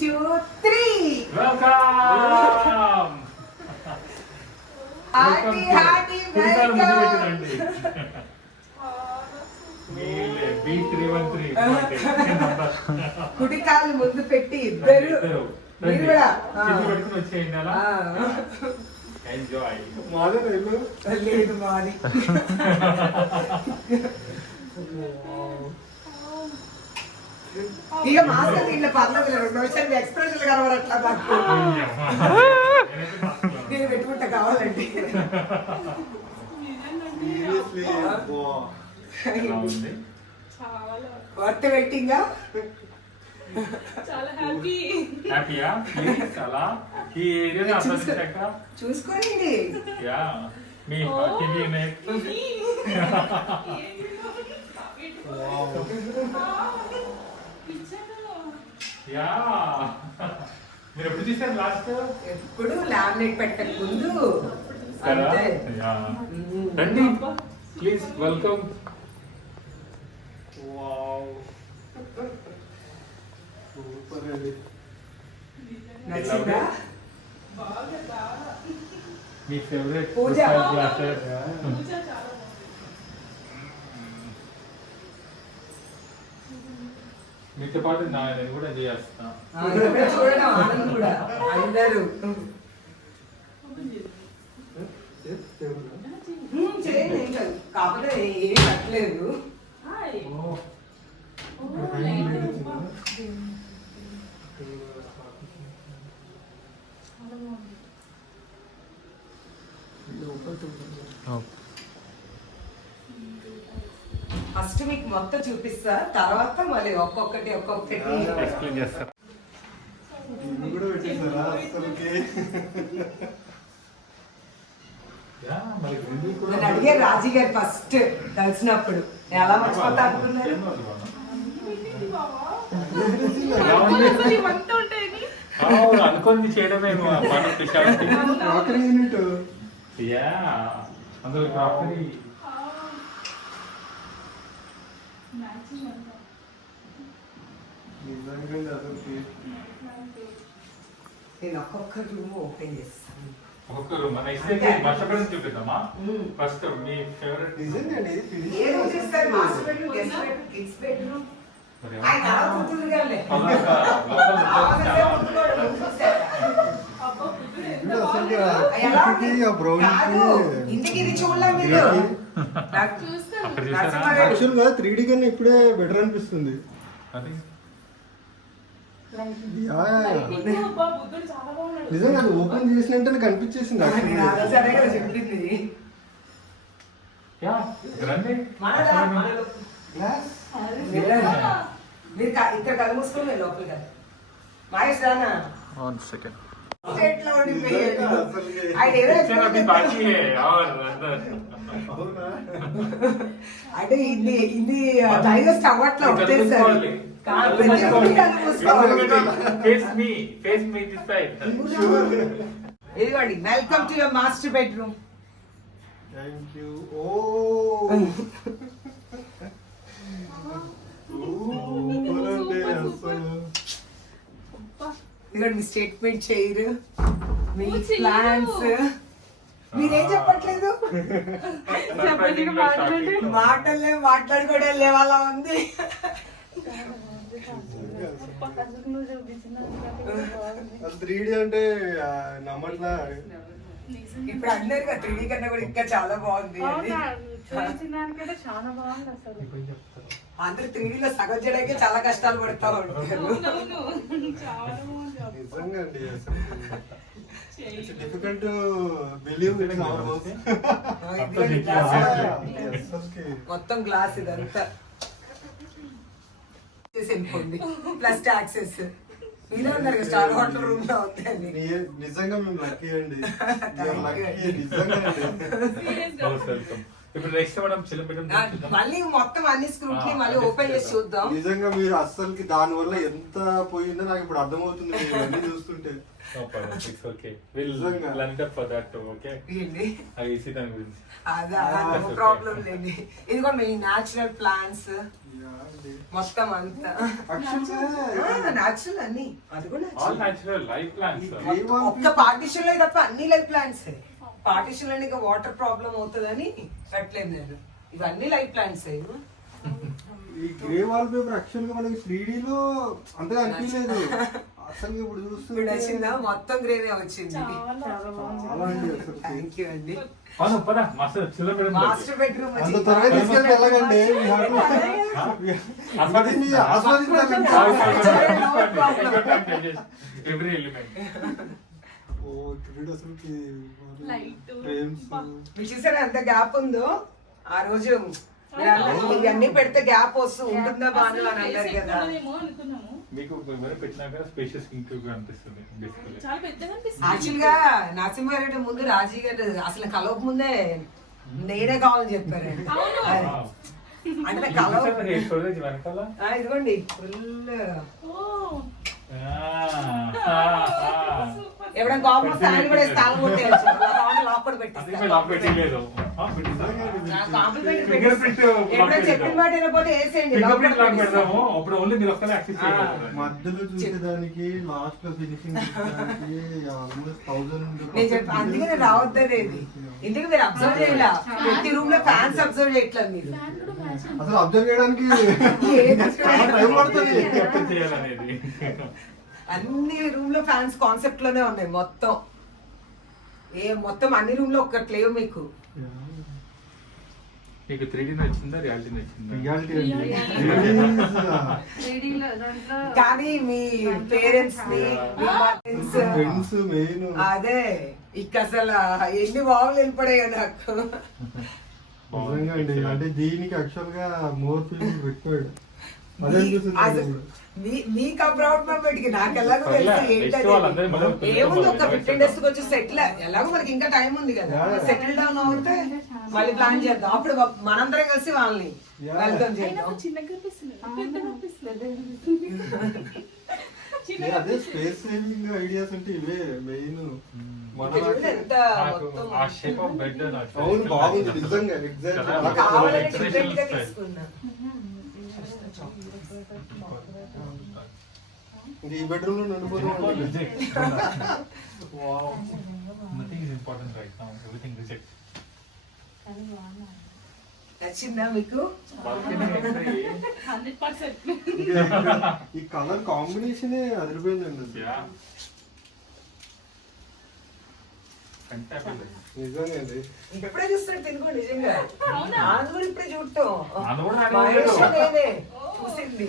2, 3. Welcome hearty hearty welcome. కుడి కాలు ముందు పెట్టి ఇద్దరు మీరు కూడా వచ్చేయండి అలా ఎంజాయ్. లేదు మాది. ఇక మాస్టర్ దీంట్లో పర్లేదు, 2 నిమిషాలు ఎక్స్ప్రెషన్ కనబడట్లా నాకు. నేను పెట్టుకుంటా కావాలండి. Worth waiting. చాలా హ్యాపీ. హ్యాపీయా? చాలా ఈ ఏరియాని ఆస్వాదించాక చూసుకోండి. యా మీ టీవీ యా మీరు ఎప్పుడు చూసారు లాస్ట్? ఎప్పుడు లామినేట్ పెట్టక ముందు. అంతే. రండి ప్లీజ్ వెల్కమ్. నచ్చిందా? మీ ఫేవరెట్ పూజ. క్లాసెస్. మీతో పాటు నేను కూడా ఎంజాయ్ చేస్తా. చూడడం ఆనందం కూడా అందరూ చేయండి. ఏం కాదు, కాకపోతే ఏం కట్టలేదు. ఫస్ట్ మీకు మొత్తం చూపిస్తా, తర్వాత మళ్ళీ ఒక్కొక్కటి ఎక్స్ప్లెయిన్ చేస్తారు. నేను అడిగే రాజీ గారు ఫస్ట్ కలిసినప్పుడు ఎలా మర్చిపోతా అనుకున్నారు. అనుకుంది చేయడమే మన స్పెషాలిటీ. యా అందులో క్రాకరీ. నేను ఒక్కొక్క రూమ్ ఓపెన్ చేస్తాను. ఒక్కొక్క రూమ్ మర్చిపోయి చూపిద్దామా? ఫస్ట్ మీ ఫేవరెట్ ఏ రూమ్ చేస్తారు? Master bedroom, guest bedroom, kids bedroom. ఆయన అలా కూర్చుందిగానే. ఇంటికి ఇది చూడలే మీరు. యాక్చువల్ గా 3D కన్నా ఇప్పుడే బెటర్ అనిపిస్తుంది. నిజంగా అది ఓపెన్ చేసినట్టు కనిపించేసింది. చెప్పింది మీరు ఇక్కడ కళ్ళు మూసుకుని లోపల కదా. మహేష్ రానా అంటే ఇది ఇది డైజెస్ట్ అవ్వట్లా వచ్చేసారు. ఇదిగోండి, welcome to your master bedroom. Thank you. ఇదిగోండి మీ స్టేట్మెంట్ చేయరు, మీ ప్లాన్స్. మీరేం చెప్పట్లేదు, మాటలే మాట్లాడుకోవడం లేవాలా ఉంది. అంటే నమ్మట్లా. ఇప్పుడు అందరు 3D కన్నా కూడా ఇంకా చాలా బాగుంది. అందరు 3D లో సగం చేయడానికి చాలా కష్టాలు పడతా ఉంటారు. నిజంగా అండి, difficult to believe it's our house. మొత్తం గ్లాస్ ఇదంతా ప్లస్ టాక్సెస్. మీరే ఉన్నారు కదా స్టార్ హోటల్ రూమ్ లో ఉంది. నిజంగా మేము లక్కీ అండి. నిజంగా ఇప్పుడు నెక్స్ట్ మనం చిన్న మళ్ళీ మొత్తం అన్ని స్క్రూట్ని మళ్ళీ ఓపెన్ చేసి చూద్దాం. నిజంగా మీరు అస్సలకి దాని వల్ల ఎంత పోయిందో నాకు ఇప్పుడు అర్థమవుతుంది మీరు ఇవన్నీ చూస్తుంటే. అదా ప్రాబ్లం లేదు. ఇదిగో మీ న్యాచురల్ ప్లాంట్స్ మొత్తం అంతా న్యాచురల్ అన్ని, అది కూడా ఒక్క పార్టిషన్ లో తప్ప అన్ని లైఫ్ ప్లాంట్స్. పార్టిషన్ లో వాటర్ ప్రాబ్లం అవుతుందని పెట్టలేదు నేను. ఇవన్నీ లైఫ్ ప్లాంట్స్. ఈ గ్రే వాల్ పేపర్ యాక్చువల్ గా మనకి 3D లో అంతగా అనిపించలేదు. అసలు ఇప్పుడు చూస్తుంటే వచ్చిందా మొత్తం గ్రేనే వచ్చింది. చాలా అండి అసలు. థ్యాంక్ యూ అండి. మాస్టర్ బెడ్రూమ్ అంత త్వరగా తీసుకెళ్తే ఎలాగండి? ఎవ్రీ ఎలిమెంట్ మీరు చూసారా ఎంత గ్యాప్ ఉందో. ఆ రోజు ఇవన్నీ పెడితే గ్యాప్ వస్తూ ఉంటుందా బాను అని అన్నారు కదా. మీకు పెట్టినాక స్పేషియస్ ఇంక్లూడ్ అనిపిస్తుంది. యాక్చువల్ గా నరసింహారెడ్డి ముందు రాజీ గారు అసలు కలవక ముందే నేనే కావాలని చెప్పారండి. అంటే కలవ ఇదిగోండి ఫుల్ ఎవరైనా కోపం ఫ్యాన్ కూడా స్థానం కొట్టేయచ్చు. లోపల పెట్టేస్తారు. చెప్పిన మాట వినకపోతే వేసేయండి. మధ్యలో చూసేదానికి లాస్ట్ లో ఫినిషింగ్ అందుకనే రావద్దనేది. ఇందుకు మీరు అబ్జర్వ్ చేయాల ప్రతి రూమ్ లో ఫ్యాన్స్ అబ్జర్వ్ చేయట్లేదు మీరు. అసలు అబ్జర్వ్ చేయడానికి టైం పడుతుంది. అన్ని రూమ్ లో ఫ్యాన్స్ కాన్సెప్ట్ లోనే ఉన్నాయి మొత్తం. మొత్తం అన్ని రూమ్ లో ఒక్కటి లేవు మీకు. మీకు 3D నచ్చిందా రియాలిటీ నచ్చిందా? కానీ మీ పేరెంట్స్ ని అదే ఇక అసలు ఎన్ని బాగులు వెళ్ళిపడాయో నాకు. అంటే దీనికి యాక్చువల్ గా మోర్ ఫీలింగ్ పెట్టాడు. మీకు అబ్రాడ్ మెంబర్కి నాకు ఎలాగో తెలుసు ఏంటంటే ఏముంది. ఒక 15 days వచ్చి సెటిల్ ఎలాగో మనకి ఇంకా టైం ఉంది కదా. సెటిల్ డౌన్ అవుతే మళ్ళీ ప్లాన్ చేద్దాం. అప్పుడు మనందరం కలిసి వాళ్ళని వెల్కమ్ చేద్దాం. అదే స్పేస్ సేవింగ్ ఐడియాస్ అంటే ఇవే మెయిన్. అవును బాగుంది నిజంగా. ఈ బెడ్రూమ్ లో నచ్చిందా మీకు? ఈ కలర్ కాంబినేషన్ అదిరిపోయిందండి. నిజంగా అండి. ఎప్పుడే చూస్తాడు తినుకో. నిజంగా కూడా ఇప్పుడే చూడటం చూసింది.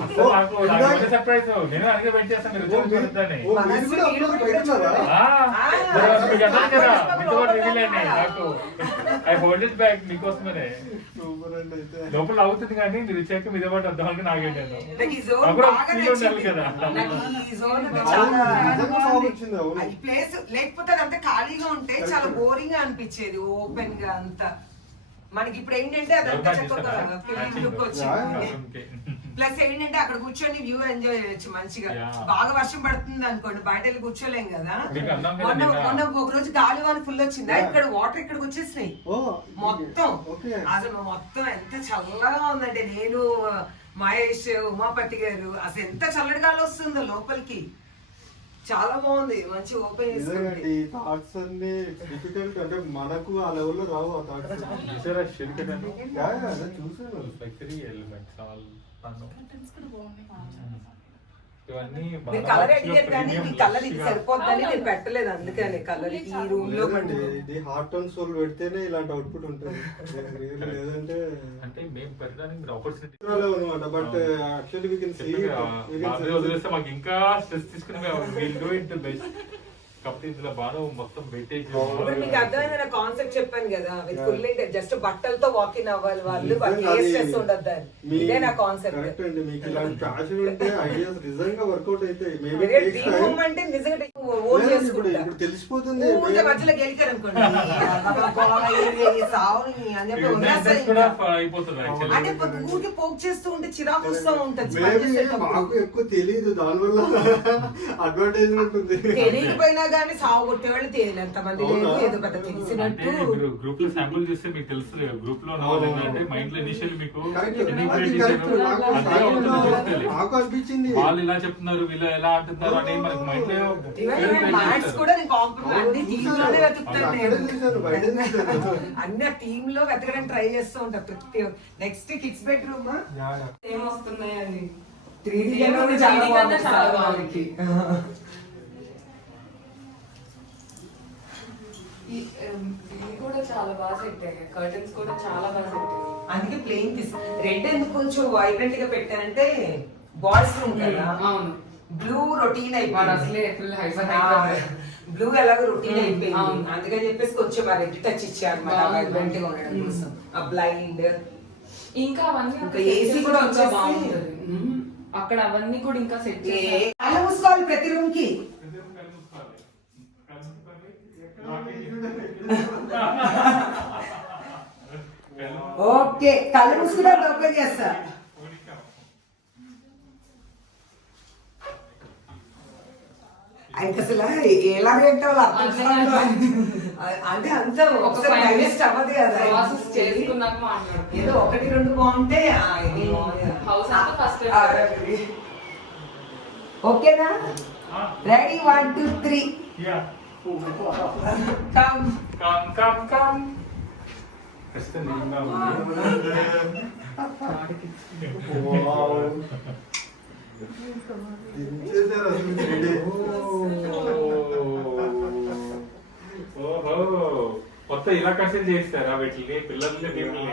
లోపల అవుతుంది కానీ మీరు వచ్చాక మీద పాటు అర్థం నాకేంటి ప్లేస్ లేకపోతే అదంతా ఖాళీగా ఉంటే చాలా బోరింగ్ గా అనిపించేది. ఓపెన్ గా అంతా మనకి ఇప్పుడు ఏంటంటే అదంతా లుక్ వచ్చింది. ప్లస్ ఏంటంటే అక్కడ కూర్చొని వ్యూ ఎంజాయ్ చేయొచ్చు మంచిగా. బాగా వర్షం పడుతుంది అనుకోండి బయట వెళ్ళి కూర్చోలేం కదా. మొన్న ఒక రోజు గాలి వాన ఫుల్ వచ్చిందా, ఇక్కడ వాటర్ ఇక్కడికి వచ్చేసినాయి మొత్తం. అసలు మొత్తం ఎంత చల్లగా ఉందంటే నేను మహేష్ ఉమాపతి గారు అసలు ఎంత చల్లటి గాలి వస్తుందో లోపలికి. చాలా బాగుంది. మంచి ఓపెన్ థాట్స్ అన్ని డిఫికల్ట్ అంటే మనకు ఆ లెవెల్లో రావు ఆ థాట్స్. కలర్ అడిగారు కానీ మీ కలర్ ఇది సరిపోద్దని నేను పెట్టలేదు. అందుకని కలర్ ఈ రూమ్ లో ఇది హార్ట్ అండ్ సోల్ పెడితేనే ఇలాంటి అవుట్పుట్ ఉంటుంది. లేదంటే అంటే మేము పెట్టడానికి ఆపర్చునిటీ అనమాట. But actually we can see వదిలేస్తే మాకు ఇంకా స్ట్రెస్ తీసుకుని will do it the best. కాకపోతే ఇందులో బాగా మొత్తం వెయిటేజ్. మీకు అర్థమైన కాన్సెప్ట్ చెప్పాను కదా, విత్ కూలింగ్ జస్ట్ బట్టలతో వాకింగ్ అవ్వాలి వాళ్ళు, వాళ్ళకి ఏ స్ట్రెస్ ఉండదు. ఇదే నా కాన్సెప్ట్. కరెక్ట్ అండి. మీకు ఇలాంటి ప్యాషన్ ఉంటే ఐడియాస్ నిజంగా వర్కౌట్ అవుతాయి. డ్రీమ్ హోమ్ అంటే నిజంగా ఓన్ ఇప్పుడు చేసుకుంటా. ఇప్పుడు తెలిసిపోతుంది. ఊరికే మధ్యలో గెలికారు అనుకోండి సావుని అని చెప్పి వదిలేస్తారు కూడా ఇంకా. అయిపోతుంది actually. అంటే ఊరికి పోక్ చేస్తూ ఉంటే చిరాకు వస్తూ ఉంటది పని Maybe చేసేటప్పుడు. మాకు ఎక్కువ తెలియదు దానివల్ల అడ్వాంటేజ్ ఉంటుంది. తెలియకపోయినా కానీ సాగు కొట్టేవాళ్ళు తెలియదు ఎంతమంది లేదు అవునా? ఏదో పెద్ద అంటే తెలిసినట్టు. మీరు గ్రూప్ లో శాంపుల్ చూస్తే మీకు తెలుస్తుంది కదా, గ్రూప్ లో ఉన్న వాళ్ళు ఏంటంటే మైండ్ లో ఇనిషియల్ మీకు Correct. ఎన్ని అది create correct. చేశారు, నాకు అదే starting లో అవుతుందో తెలియదు. నాకు అనిపించింది. వాళ్ళు ఇలా చెప్తున్నారు, వీళ్ళు ఎలా అంటున్నారు అని మనకి మైండ్ లో మ్యాథ్స్ కూడా నేను కాంప్రమైజ్ అన్ని టీమ్ లోనే వెతుకుతాను అక్కడే నేను. చూశాను, బయట చూశాను. అన్ని టీమ్ లో వెతకడానికి ట్రై చేస్తూ ఉంటా ప్రతి నెక్స్ట్ కిడ్స్ బెడ్రూమ్ ఏం వస్తున్నాయి అని 3D ఏమో కన్నా 3D చాలా కన్నా బాగుంది చాలా వాళ్ళకి. ఇది కూడా చాలా బాగా సెట్ అయ్యాయి, కర్టన్స్ కూడా చాలా బాగా సెట్ అయ్యాయి. అందుకే ప్లెయిన్ రెడ్ ఎందుకు కొంచెం వైబ్రెంట్ గా పెట్టానంటే బాయ్స్ రూమ్ కదా, అవును, బ్లూ రొటీన్ వాడు అయిపోయింది. అసలే ఫుల్ హైపర్ బ్లూ ఎలాగో రొటీన్ అయిపోయింది అవును. అందుకని చెప్పేసి కొంచెం ఆ రెడ్ టచ్ ఇచ్చారు అనమాట బాగుంది. వైబ్రెంట్ గా ఉండడం కోసం. ఆ బ్లైండ్ ఇంకా అవన్నీ ఇంకా AC కూడా ఇంకా వచ్చేసి- బాగుంటది. అక్కడ అవన్నీ కూడా ఇంకా సెట్ చేయాలి. అలా మూసుకోవాలి ప్రతి రూమ్ కి. ఓకే కళ్ళు మూసుకుంటే ఓపెన్ చేస్తా. ఆయనకి అసలు ఎలా ఏంటో వాళ్ళు అర్థం కాదు. అంటే అంత ఒకసారి డైజెస్ట్ అవ్వదు కదా ప్రాసెస్ చేసుకున్నాక మాట్లాడుతుంది. ఏదో ఒకటి రెండు బాగుంటే ఇది హౌస్ అంతా ఫస్ట్ ఓకేనా రెడీ 1 2 3 కమ్ కమ్ ఫస్ట్ నిండా దించేశారు అసలు 3D. ఓహో కొత్త ఇలా కన్సిడర్ చేస్తారా వీటిని పిల్లల్ని దీన్ని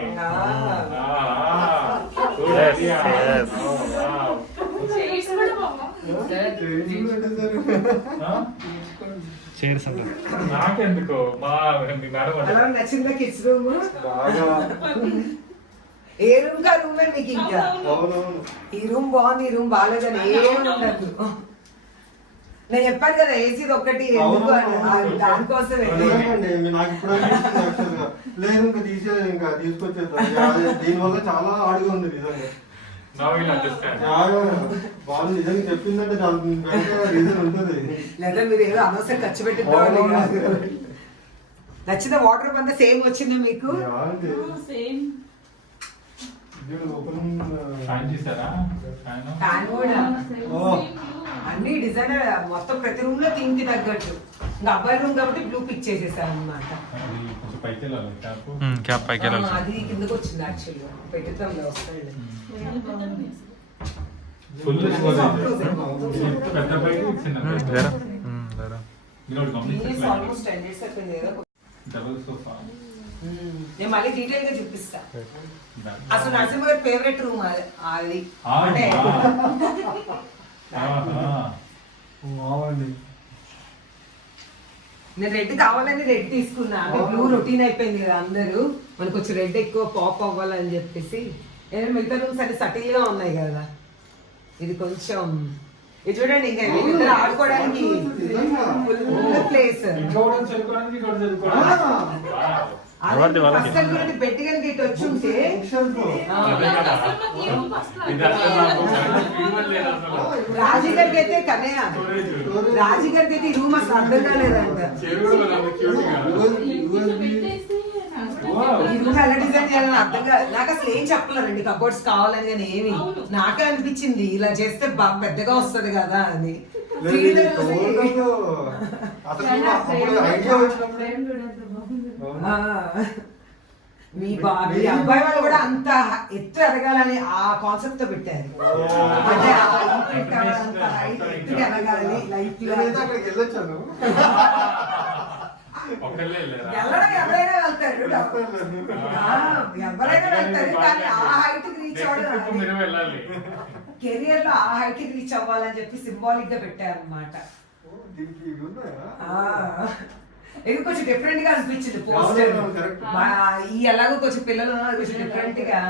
నాకెందుకు మా మీ మేడం అలా నచ్చిందా కిడ్స్ రూమ్? బాగా ఏ రూమ్ కా రూమే మీకు ఇంకా అవునవును. ఈ రూమ్ బాగుంది ఈ రూమ్ బాగాలేదని ఏమి ఉండదు. నేను చెప్పాను కదా ఏసీది ఒకటి ఎందుకు అని, దానికోసమే. నిజంగానే, నాకు ఇప్పుడు అనిపిస్తుంది actual గా. లేదు ఇంకా ఇంకా తీసుకొచ్చేద్దాం. దీనివల్ల చాలా ఆడుగా ఉంది నిజంగా. Now you'll understand. వాళ్ళు నిజంగా చెప్పిందంటే దాని వెనక రీజన్ ఉంటుంది. లేదా మీరు ఏదో అనవసరం ఖర్చు పెట్టిందో నచ్చిన వాటర్ పంత సేమ్ వచ్చిందా మీకు? సేమ్ ఫ్యాన్ చూసారా ఫ్యాన్ ఫ్యాన్ కూడా ఓ, అన్ని డిజైనర్ మొత్తం ప్రతి రూమ్ లో థీమ్ కి తగ్గట్టు. ఇంకా అబ్బాయి రూమ్ కాబట్టి బ్లూ పిక్ చేసేసాను అనమాట. అది కొంచెం పైకి వెళ్ళాలి క్యాప్ క్యాప్ పైకి వెళ్ళాలి. అది కిందకు వచ్చింది యాక్చువల్గా పెట్టుతాం వస్తాయి. ఫుల్ పెద్ద పైకి చిన్న వేరా వేరా ఆల్మోస్ట్ 10 డేస్ అయిపోయింది కదా. డబుల్ సోఫా నేను మళ్ళీ డీటెయిల్ గా చూపిస్తా. అసలు నరసింహ గారి ఫేవరెట్ రూమ్ అది అంటే బాగుంది. నేను రెడ్ కావాలని రెడ్ తీసుకున్నా. అంటే బ్లూ రొటీన్ అయిపోయింది కదా అందరూ, మనకు కొంచెం రెడ్ ఎక్కువ పాప్ అవ్వాలని చెప్పేసి. ఏదైనా మిగతా రూమ్స్ అన్ని సటిల్ గా ఉన్నాయి కదా, ఇది కొంచెం ఇది చూడండి ఇంకా వీళ్ళిద్దరు ఆడుకోవడానికి ఫుల్ ప్లేస్. ఇంకోటి చదువుకోవడానికి ఇంకోటి చదువుకోవడానికి ఫస్ట్ గురించి బెడ్ కనుక ఇటు వచ్చి ఉంటే Function లో. ఇది అసలు నాకు ఫీల్ లేదు అసలు రాజీ గారికి అయితే కన్నయ్య రాజీ గారికి అయితే ఈ రూమ్ అసలు అర్థం కాలేదంట. చెరువు కూడా క్యూట్ గా ఈ రూమ్ ఎలా డిజైన్ చేయాలని అర్థం కాదు. నాకు అసలు ఏం చెప్పలేదు, 2 కబోర్డ్స్ కావాలని కానీ ఏమి. నాకే అనిపించింది ఇలా చేస్తే బాగా పెద్దగా వస్తది కదా అని. లేదు, టోటల్ అసలు అప్పుడు ఐడియా వచ్చినప్పుడు ఆ, మీ మీ అబ్బాయి వాళ్ళు కూడా అంత ఎత్తు ఎదగాలని ఆ కాన్సెప్ట్ తో పెట్టారు. అంటే ఆ height అంత height ఎత్తుగా ఎదగాలి లైఫ్ లో. నేనైతే అక్కడికి వెళ్ళొచ్చాను. ఒకళ్ళే వెళ్ళారా వెళ్ళడం ఎవరైనా వెళ్తారు, ఎవరైనా వెళ్తారు, కానీ ఆ హైట్ రీచ్ Next trip అవ్వడం మీరు వెళ్ళాలి కెరియర్ లో ఆ హైట్ రీచ్ అవ్వాలని చెప్పి సింబాలిక్ గా పెట్టారు అనమాట. ఓ, దీనికి ఇవి ఉన్నాయా? ఇది కొంచెం డిఫరెంట్ గా అనిపించింది పోస్టర్. అవునవును, correct. ఈ ఎలాగో కొంచెం పిల్లలు ఉన్నారు, కొంచెం డిఫరెంట్ గా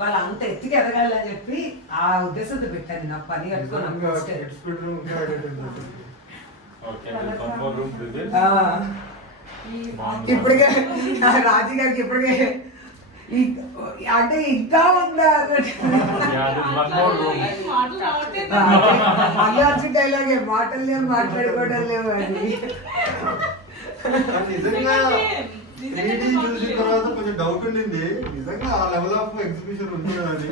వాళ్ళు అంత ఎత్తుగా ఎదగాలి అని చెప్పి ఆ ఉద్దేశంతో పెట్టాను. నా పని కట్టుకొని ఇంకా kids bedroom ఇంకా identity ఉంటుంది. Okay One more room, Divil. ఇప్పటికే రాజు గారికి ఇప్పటికే అంటే ఇంకా ఉందా Yeah, there's one more room. Allu Arjun డైలాగే మాటలు లేవు మాట్లాడుకోవడం లేవు అని. నిజంగా 3D చూసిన తర్వాత కొంచెం డౌట్ ఉండింది, నిజంగా ఆ లెవెల్ ఆఫ్ ఎగ్జిబిషన్ ఉంది అని.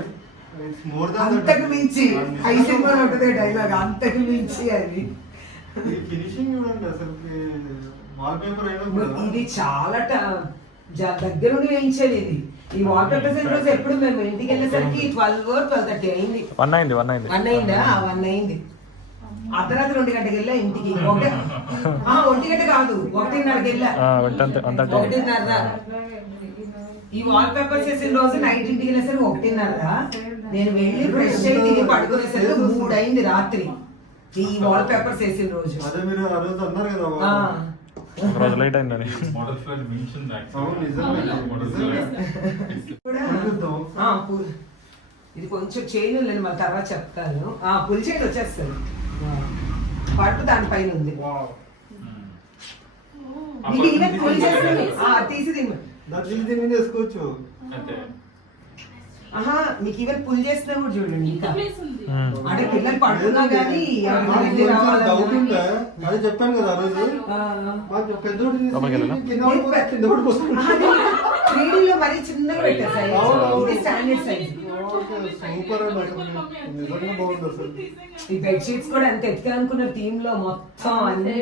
ఇట్స్ మోర్ దాన్ అంతకు మించి హై సినిమాలో ఉంటుంది డైలాగ్, అంతకు మించి అది. ఈ ఫినిషింగ్ చూడండి అసలు, వాల్ పేపర్ అయినా కూడా ఇది చాలా దగ్గర నుండి వేయించేది ఇది. ఈ వాల్ పేపర్స్ రోజు ఎప్పుడు మేము ఇంటికి వెళ్ళేసరికి 12:30 అయింది. 1 అయింది 1 అయింది 1 అయిందా? 1 అయింది. అర్ధరాత్రి 1 గంటకి వెళ్ళా ఇంటికి. 1 గంట కాదు, 1:30కి వెళ్ళా. 1:30. ఈ వాల్ పేపర్స్ వేసిన రోజు నైట్ ఇంటికి వెళ్ళేసరికి 1:30. నేను వెళ్ళి ఫ్రెష్ అయ్యి తిని పడుకునేసరికి 3 అయింది రాత్రి. ఈ వాల్ పేపర్స్ వేసిన రోజు. అదే మీరు ఆ రోజు అన్నారు కదా, ఒక రోజు లేట్ అయిందని. Model flood mentioned that. అవును, నిజమే. Model నిజమే. flood. ఇది కొంచెం చైన్ లేదు, మళ్ళీ తర్వాత చెప్తాను. పుల్ చైన్ వచ్చేస్తుంది, పట్టు దానిపైన ఉంది. వావ్. మీకు ఈవెన్ పుల్ చేస్తుంది, తీసి తిని. దీన్ని చేసుకోవచ్చు. అంతే. మీకు ఈవెన్ పుల్ చేసినా కూడా చూడండి. ఇంకా ఉమ్. అంటే పిల్లలు పడుతున్నా కానీ డౌట్ ఉంటే అది చెప్పాను కదా ఆ రోజు, మాకు పెద్దోడు తీసి లోపలికి వెళ్ళాలా? కింద పడిపోతే కింద పడిపోతుంది. 3Dలో మరీ చిన్నగా పెట్టారు సైజ్, ఇది స్టాండర్డ్ సైజ్. సూపర్ అండి అసలు, నిజంగా బాగుంది అసలు. ఈ బెడ్ షీట్స్ కూడా ఎంత ఎత్తుగా అనుకున్న థీమ్ లో మొత్తం అన్ని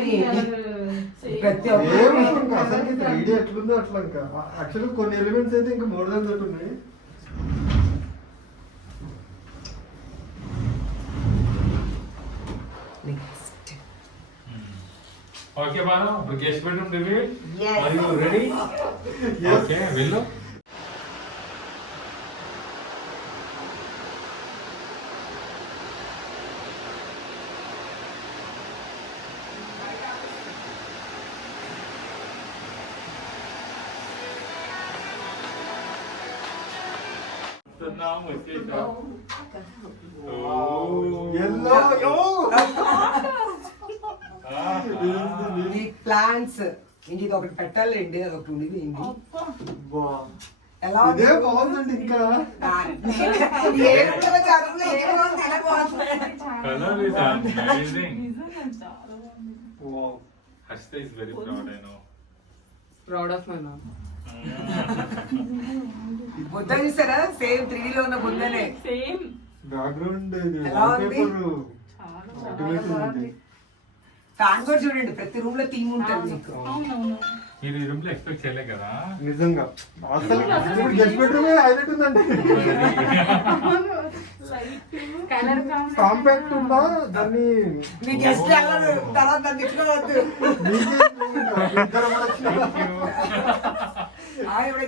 ప్రతి ఏమో ఒక్క ఇంకా అసలు 3D ఎట్లుందో అట్లా. ఇంకా యాక్చువల్లీ కొన్ని ఎలిమెంట్స్ అయితే ఇంకా మోర్ దాన్ దట్ ఉన్నాయి. Okay, Banu, ఇప్పుడు guest bedroom Divil. Yes. Are you ready? Yes. Okay, వెళ్ళు. వస్తున్నాము, వచ్చేసాం. ఎల్లో ఈ ప్లాంట్స్ ఇది ఒకటి పెట్టాలండి, అది ఒకటి ఉండిపోయింది. ఎలా ఉంది? ఇదే బాగుందండి. ఇంకా ఏ రూమ్లో చదువులో ఏ బాగుంది, ఎలా బాగుంది? Color is amazing. Harshita is very proud, I know. Proud of my mom. Buddha చూసారా? సేమ్ 3Dలో ఉన్న బుద్ధనే. బ్యాక్గ్రౌండ్ ఎలా ఉంది? ఉంది. ఫ్యాన్ కూడా చూడండి, ప్రతి రూమ్ లో థీమ్ ఉంటుంది మీకు. మీరు ఈ రూమ్ లో ఎక్స్పెక్ట్ చేయలే కదా. నిజంగా అసలు ఇప్పుడు గెస్ట్ బెడ్రూమ్ హైలైట్ ఉందండి. కాంపాక్ట్ ఉందా దాన్ని మీ గెస్ట్ వెళ్ళరు, తర్వాత నన్ను తిట్టుకోవద్దు.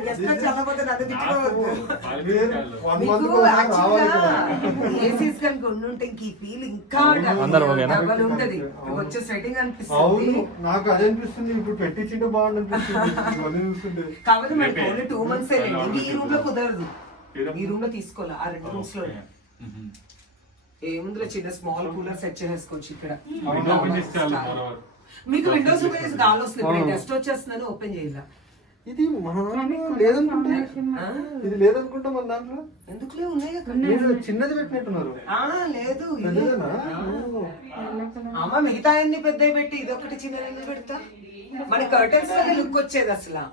గెస్ట్ చల్లబోతే నన్ను తిట్టుకోవద్దు. మీకు యాక్చువల్గా ఏసీస్ కనుక ఉండుంటే ఇంక ఈ ఫీల్ ఇంకా అందరూ ఓకేనా? డబల్ ఉంటది. వచ్చే సెట్టింగ్ అవును, అనిపిస్తుంది. నాకు అదే అనిపిస్తుంది. ఇప్పుడు పెట్టించింటే బాగుంది అనిపిస్తుంది ఇవన్నీ చూస్తుంటే. కాబట్టి మనకి ఓన్లీ 2 months లేండి. ఈ రూమ్ లో కుదరదు, ఈ రూమ్ లో తీసుకోవాలి. ఆ 2 rooms లో ఏముందిలో చిన్న స్మాల్ కూలర్ సెట్ చేసుకోవచ్చు ఇక్కడ. మీకు విండోస్ ఓపెన్ చేసి గాలి వస్తుంది. డస్ట్ వచ్చేస్తుందని ఓపెన్ చేయాలి. ఇది మన దాంట్లో లేదనుకుంటా, ఇది లేదనుకుంటా మన దాంట్లో. ఎందుకులే ఉన్నాయి కదా. మీరు చిన్నది పెట్టినట్టున్నారు. లేదు పెద్దదేనా? అమ్మ మిగతా అన్ని పెద్దవి పెట్టి ఇది ఒకటి చిన్నది ఎందుకు పెడతా? మన కర్టన్స్ వల్ల లుక్ వచ్చేది అసలు.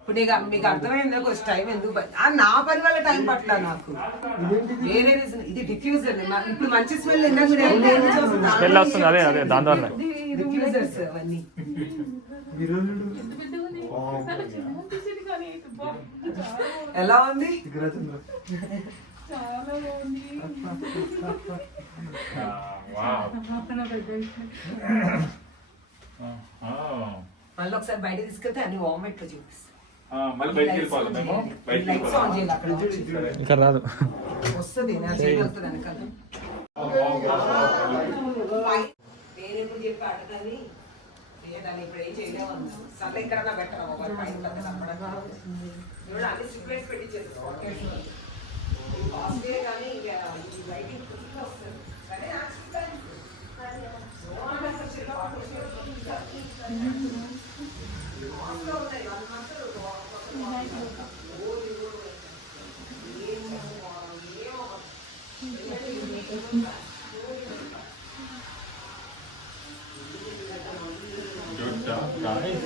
ఇప్పుడు మీకు అర్థమైందా కొంచెం టైం ఎందుకు నా పని వల్ల టైం పట్ల నాకు వేరే రీజన్. ఇది డిఫ్యూజర్. ఇప్పుడు మంచి స్మెల్ స్మెల్ వస్తుంది, అదే అదే దాని వల్ల డిఫ్యూజర్స్ అవన్నీ. ఎలా ఉంది? మళ్ళీ ఒకసారి బయట తీసుకెళ్తే అన్ని వామిట్ లో చూపిస్తాను. లైట్స్ ఆన్ చేయాలి అక్కడ. ఇంకా రాదు, వస్తుంది నా చేయగలుగుతుంది వెనకాల. నేనెప్పుడు చెప్పి అడగని దాన్ని ఇప్పుడు ఏం చేయలేమన్నా. సరే ఇక్కడ బెటర్ మొబైల్ పైన పెద్ద నమ్మడం అన్ని సిక్రెట్స్ పెట్టి చేసుకోవాలి. కానీ ఇంకా ఈ లైటింగ్ వస్తుంది. కానీ Good job, guys.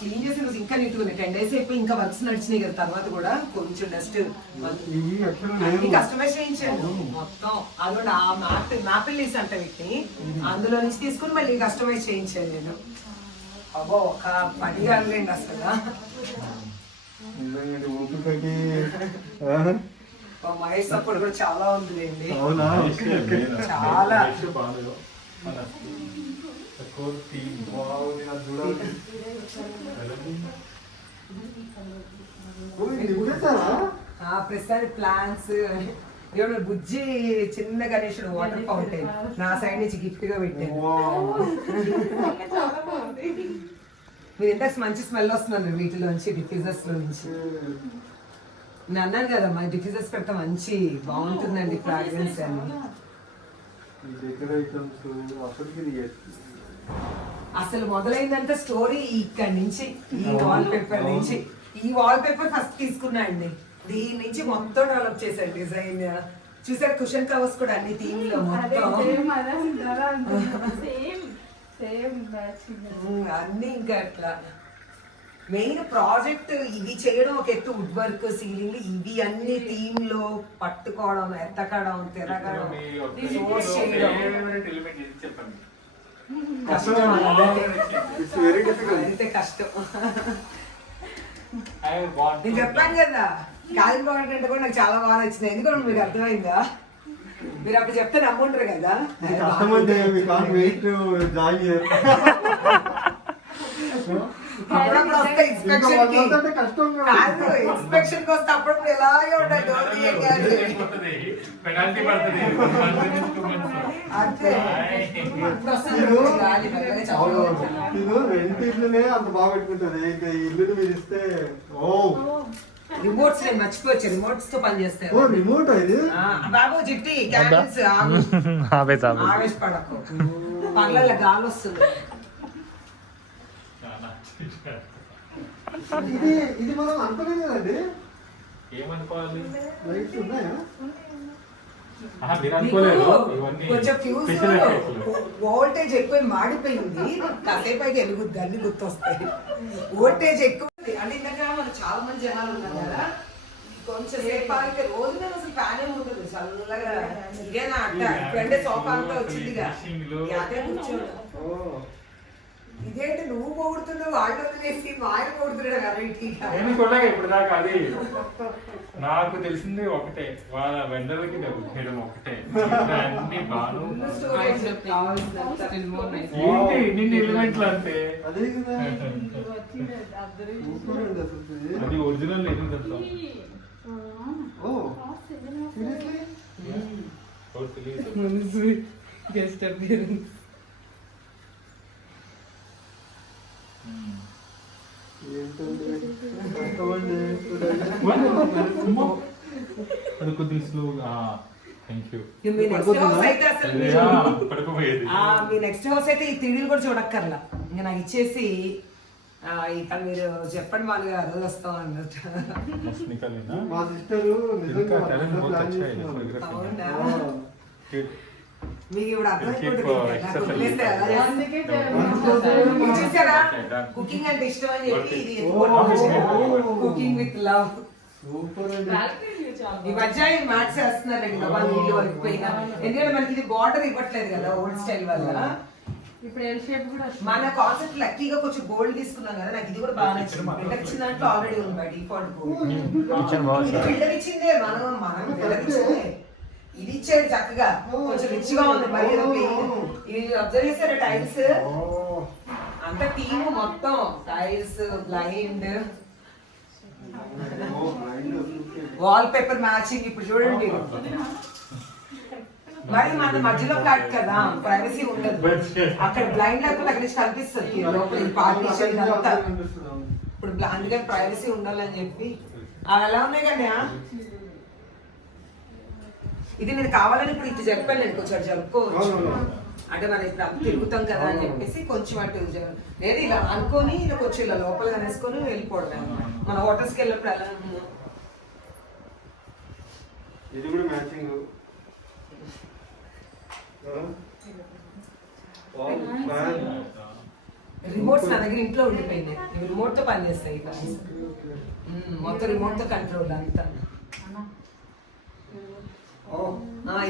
క్లీన్ చేసి రోజు ఇంకా నీట్గా ఉన్నాయి. 10 days అయిపోయి ఇంకా వర్క్స్ నడిచినాయి కదా, తర్వాత కూడా కొంచెం డస్ట్ ఇవి యాక్చువల్లీ కస్టమైజ్ చేయించాను మొత్తం. అది కూడా ఆ మ్యాపిల్లీస్ అంట వీటిని, అందులో నుంచి తీసుకుని మళ్ళీ కస్టమైజ్ చేయించాను నేను. అబ్బో ఒక పని కాదులేండి అసలు. నిజంగా ఓపికకి మా మహేష్ అప్పుడు కూడా చాలా ఉందిలేండి. అవునా చాలా. ప్రస్తుతానికి ప్లాన్స్ ఏమన్నా బుజ్జి చిన్న గణేశుడు వాటర్ ఫౌంటైన్ నా సైడ్ నుంచి గిఫ్ట్ గా పెట్టాను. మీరు ఇంత మంచి స్మెల్ వస్తున్నారు వీటిలోంచి, డిఫ్యూజర్స్ లో నుంచి. నేను అన్నాను కదా మా డిఫ్యూజర్స్ పెడితే మంచి బాగుంటుందండి ఫ్రాగ్రెన్స్ అని. అసలు మొదలైందంటే స్టోరీ ఇక్కడి నుంచి, ఈ వాల్ పేపర్ నుంచి. ఈ వాల్ పేపర్ ఫస్ట్ తీసుకున్నా అండి, దీని నుంచి మొత్తం డెవలప్ చేశాడు డిజైన్. చూసారు కుషన్ కవర్స్ కూడా అన్ని థీమ్ లో మొత్తం అన్ని. ఇంకా అట్లా మెయిన్ ప్రాజెక్ట్ ఇవి చేయడం ఒక ఎత్తు, వుడ్ వర్క్, సీలింగ్, ఇవి అన్ని థీమ్ లో పట్టుకోవడం, ఎత్తకడం, తిరగడం, సోర్స్ చేయడం కష్టం. అయితే కష్టం. నేను చెప్పాను కదా కాలింగ్ పౌడర్ కంటే కూడా నాకు చాలా బాగా నచ్చింది. ఎందుకంటే మీకు అర్థమైందా, మీరు అప్పుడు చెప్తే నమ్ముంటారు కదా. అప్పుడప్పుడు వస్తే ఇన్స్పెక్షన్ కి వస్తే అప్పుడప్పుడు ఎలాగే ఉంటాయి డోర్ తీయగానే. అంతే రెంట్ ఇల్లునే అంత బాగా పెట్టుకుంటది, ఇంకా ఇల్లు మీరు ఇస్తే. ఓ రిమోట్స్ నేను మర్చిపోవచ్చు, రిమోట్స్ తో పని చేస్తాను. ఓ రిమోట్ ఇది బాబు జిట్టి క్యాండిల్స్ ఆవేశపడకు, పళ్ళ గాలి వస్తుంది. ఇది ఇది మనం అనుకోలేదు కదండి. ఏమనుకోవాలి, లైట్స్ ఉన్నాయా? కొంచెం ఫ్యూజ్ వోల్టేజ్ ఎక్కువ మాడిపోయింది, కాసేపు అయితే వెలుగుద్ది, అన్ని గుర్తొస్తాయి. వోల్టేజ్ ఎక్కువ అంటే ఇందాక మనకు చాలా మంది జనాలు ఉన్నారు కదా, కొంచెం సేపు ఆగితే రోజు నేను అసలు ఫ్యాన్ ఏమి ఉండదు, చల్లగా ఇదేనా అట్ట. ఇప్పుడంటే సోఫా అంతా వచ్చిందిగా, అదే కూర్చోడు. ఇదేంటి నువ్వు పొగుడుతున్నావు, వాళ్ళు వదిలేసి మా ఆయన పొగుడుతున్నాడు వెరైటీగా. ఇప్పుడు దాకా అది నాకు తెలిసింది ఒకటే, వాళ్ళ వెండర్లకి డబ్బులు చేయడం ఒకటే. అన్ని బాను నిన్న ఎలిమెంట్లు అంటే అదే కదా, అది ఒరిజినల్ ఎలిమెంట్. ఓ సీరియస్లీ గెస్ట్ అపియరెన్స్. అది కొద్దిగా స్లోగా. మీ నెక్స్ట్ హౌస్ అయితే అసలు పడిపోయేది. మీ నెక్స్ట్ హౌస్ అయితే ఈ తిండిలు కూడా చూడక్కర్లా, ఇంకా నాకు ఇచ్చేసి ఇక మీరు చెప్పండి వాళ్ళు ఆ రోజు వస్తాం అన్నట్టు. మా సిస్టరు నిజంగా అవునా, మీకు ఇప్పుడు అర్థమైపోతుంది చూసారా, కుకింగ్ అంటే ఇష్టం అని చెప్పి ఇది కుకింగ్ విత్ లవ్. సూపర్ అండి. ఈ మధ్య మ్యాట్స్ వేస్తున్నారండి బాబా, నీళ్ళు వరకుపోయినా. ఎందుకంటే మనకి ఇది బార్డర్ ఇవ్వట్లేదు కదా ఓల్డ్ స్టైల్ వల్ల. ఇప్పుడు ఎల్ షేప్ కూడా మన కాన్సెప్ట్ లక్కీగా కొంచెం గోల్డ్ తీసుకున్నాం కదా, నాకు ఇది కూడా బాగా నచ్చింది. బిల్డర్ ఇచ్చిన దాంట్లో ఆల్రెడీ ఉంది డిఫాల్ట్ గోల్డ్. బిల్డర్ ఇచ్చిందే, మనం బిల్డర్ ఇచ్చిందే. ఇది ఇచ్చాడు చక్కగా, కొంచెం రిచ్ గా ఉంది. మరి ఇది అబ్జర్వ్ చేశారు టైల్స్ అంతా టీమ్ మొత్తం, tiles, blind, wall paper matching. ఇప్పుడు చూడండి మరి మన మధ్యలో ఫ్లాట్ కదా, ప్రైవసీ ఉండదు. అక్కడ బ్లైండ్ లేకపోతే అక్కడ నుంచి కనిపిస్తుంది లోపల పార్టీషన్ ఇదంతా. ఇప్పుడు అందుకని ప్రైవసీ ఉండాలని చెప్పి అవి ఎలా ఉన్నాయి కదా. ఇది నేను కావాలని ఇప్పుడు ఇది చెప్పాను, నేను కొంచెం జరుపుకోవచ్చు అంటే మనం ఇప్పుడు అంత తిరుగుతాం కదా అని చెప్పేసి కొంచెం అటు లేదు ఇలా అనుకొని ఇలా కొంచెం ఇలా లోపల కనేసుకొని వెళ్ళిపోవడం. మన హోటల్స్కి వెళ్ళినప్పుడు ఎలా ఇది కూడా మ్యాచింగ్. రిమోట్స్ నా దగ్గర ఇంట్లో ఉండిపోయినాయి. ఇవి రిమోట్ తో పనిచేస్తాయి ఈ ఫ్యాన్స్. మొత్తం రిమోట్ తో కంట్రోల్ అంతా.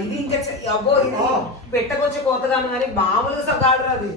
ఇది ఇంకా అబ్బో ఇది పెట్టకొచ్చి కోతగాను కానీ మామూలుగా సగాడు రాదు.